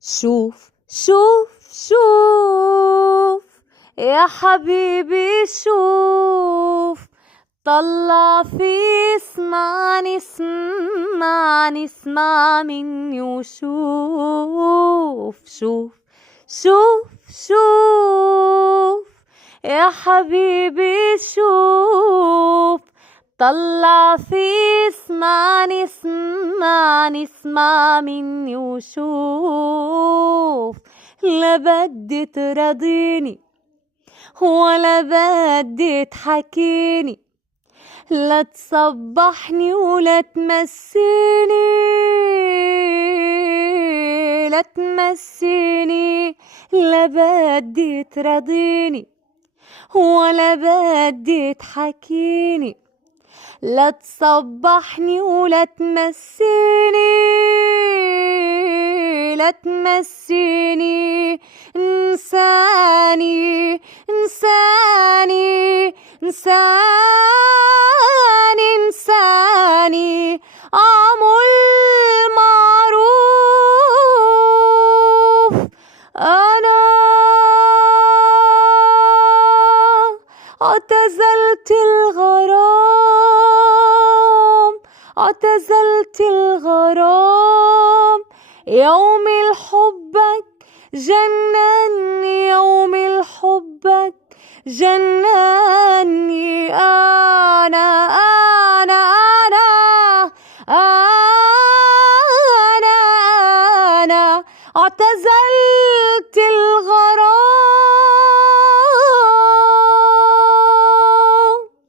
شوف شوف شوف يا حبيبي شوف، طلع في اسمعني اسمعني اسمع مني وشوف. شوف شوف شوف يا حبيبي شوف، طلع في اسمعني اسمعني اسمع مني وشوف. لا بدي ترضيني ولا بدي تحكيني، لا تصبحني ولا تمسيني، لا تمسيني. لا بدي ترضيني ولا بدي تحكيني، لا تصبحني ولا تمسيني، لا تمسيني. انساني انساني انساني انساني، اعمل معروف. انا اعتزلت الغرام، اعتزلت الغرام. يوم الحبك جنني، يوم الحبك جنني. أنا اعتزلت الغرام.